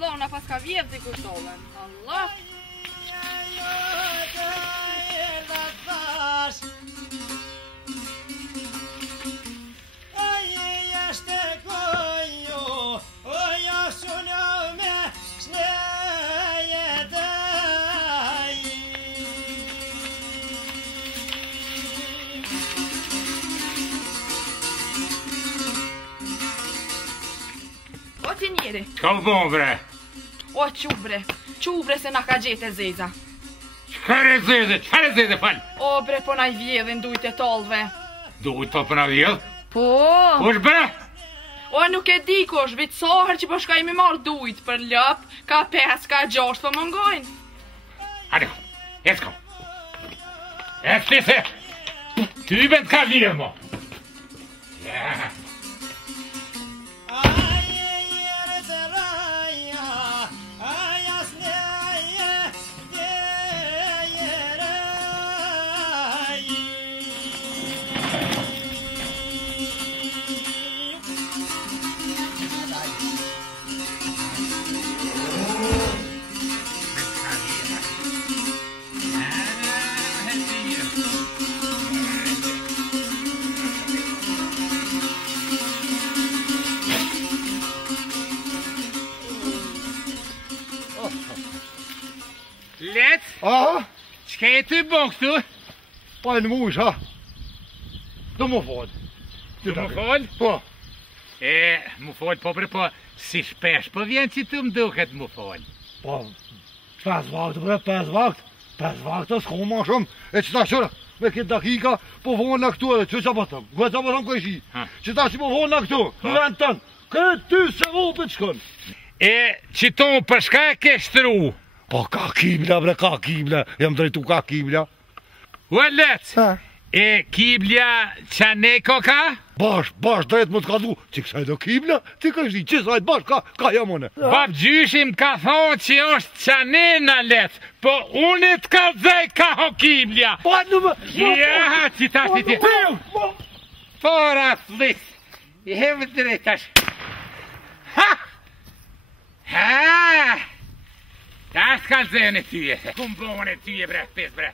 vlo, na pas ka vjetë dhe kushtoven. Allah! Njeri. Ka u bon, bre? O, qubre se na ka gjete zeza. Qëkar e zeze, fal? O, bre, po na i vjedhin dujt e tolve. Dujt po na vjedh? Po. Kush, bre? O, nuk e di kush, vitsoher që po shkaj me marrë dujt për lëp, ka 5, ka 6, po mongojnë. Hadi, esko. Esti se, ty ben t'ka vjedh, mo. Let? Aha? Qka e ty bon këtu? Pa e në mush, ha? Do mu fol. Du mu fol? Po. Mu fol, po bre, po, si shpesh, po vjen që tu m'duket mu fol. Po, 5 vakt, bre, 5 vakt. 5 vakt, s'ko ma shumë. E qëta qëra, me këtë dakika, po vonë në këtu edhe, që qa po thëm? Gëtë qa po thëm këshi? Qëta që po vonë në këtu, në vend tënë, këtë ty se vopit shkën. Që tonë përshka e ke shtru? Po, ka kibla, bre, ka kibla. Jam drejtu ka kibla. Ue, lec, kibla qa neko ka? Bash drejt më t'ka du. Që kësaj do kibla, ti ka shdi, që sajt bash, ka jamone. Bab gjyshim ka thonë që është qa nena, lec, po unë t'ka dhej ka ho kibla. Po, në më... Ja, që ta që ti... Fora, thlis, i heve drejt tash. Ha! Ha! Ta është ka zene tyje, kumë bone tyje, bre, pes, bre.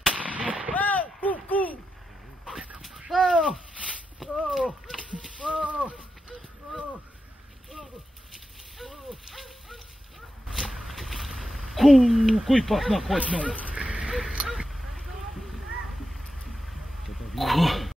Kuj pas në kojtë në